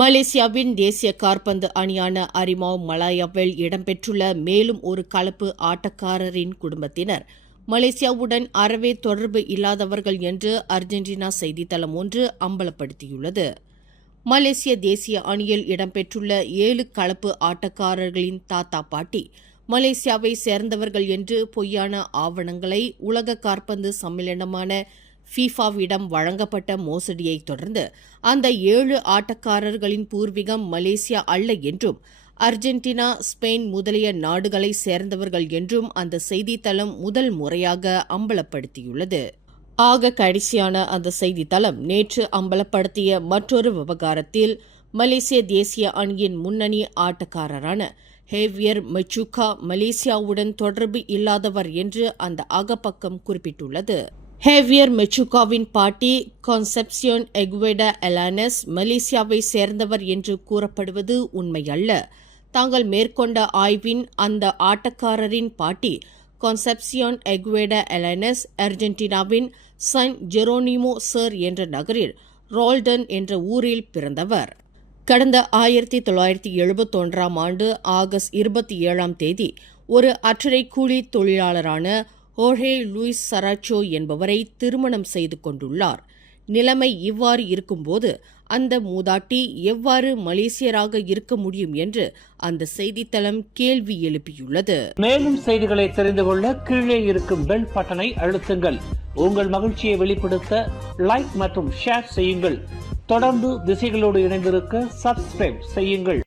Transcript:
மலேசியாவின் தேசிய காற்பந்து அணியான அரிமாவ் மலாயாவில் இடம்பெற்றுள்ள மேலும் ஒரு கலப்பு ஆட்டக்காரரின் குடும்பத்தினர் மலேசியாவுடன் அறவே தொடர்பு இல்லாதவர்கள் என்று அர்ஜென்டினா செய்தித்தளம் ஒன்று அம்பலப்படுத்தியுள்ளது. மலேசிய தேசிய அணியில் இடம்பெற்றுள்ள 7 கலப்பு ஆட்டக்காரர்களின் தாத்தா பாட்டி மலேசியாவை சேர்ந்தவர்கள் என்று பொய்யான ஆவணங்களை உலக காற்பந்து சம்மேளனமான ஃபீஃபாவிடம் வழங்கப்பட்ட மோசடியை தொடர்ந்து அந்த 7 ஆட்டக்காரர்களின் பூர்வீகம் மலேசியா அல்ல என்றும் அர்ஜென்டினா, ஸ்பெயின் முதலிய நாடுகளை சேர்ந்தவர்கள் என்றும் அந்த செய்தித்தளம் முதல் முறையாக அம்பலப்படுத்தியுள்ளது. ஆக கடைசியான அந்த செய்தித்தளம் நேற்று அம்பலப்படுத்திய மற்றொரு விவகாரத்தில் மலேசிய தேசிய அணியின் முன்னணி ஆட்டக்காரரான ஹேவியர் மெச்சூகா மலேசியாவுடன் தொடர்பு இல்லாதவர் என்று அந்த அகப்பக்கம் குறிப்பிட்டுள்ளது. ஹேவியர் மெச்சூகாவின் பாட்டி கான்செப்சியோன் எகுவேடா எலானஸ் மலேசியாவை சேர்ந்தவர் என்று கூறப்படுவது உண்மையல்ல. தாங்கள் மேற்கொண்ட ஆய்வின் அந்த ஆட்டக்காரரின் பாட்டி கான்செப்சியோன் எகுவேடா எலானஸ் அர்ஜென்டினாவின் சன் ஜெரோனிமோ சர் என்ற நகரில் ரோல்டன் என்ற ஊரில் பிறந்தவர். கடந்த 1971ஆம் ஆண்டு ஆகஸ்ட் 27ஆம் தேதி ஒரு அற்றரை கூலி தொழிலாளரான ஹோர்ஹே லூயிஸ் சராச்சோ என்பவரை திருமணம் செய்து கொண்டுள்ளார். நிலைமை இவ்வாறு இருக்கும்போது அந்த மூதாட்டி எவ்வாறு மலேசியராக இருக்க முடியும் என்று அந்த செய்தித்தளம் கேள்வி எழுப்பியுள்ளது. மேலும் செய்திகளை தெரிந்து கொள்ள கீழே இருக்கும் பெல் பட்டனை அழுத்துங்கள். உங்கள் மகிழ்ச்சியை வெளிப்படுத்த லைக் மற்றும் ஷேர் செய்யுங்கள். தொடர்ந்து திசைகளோடு இணைந்திருக்க சப்ஸ்கிரைப் செய்யுங்கள்.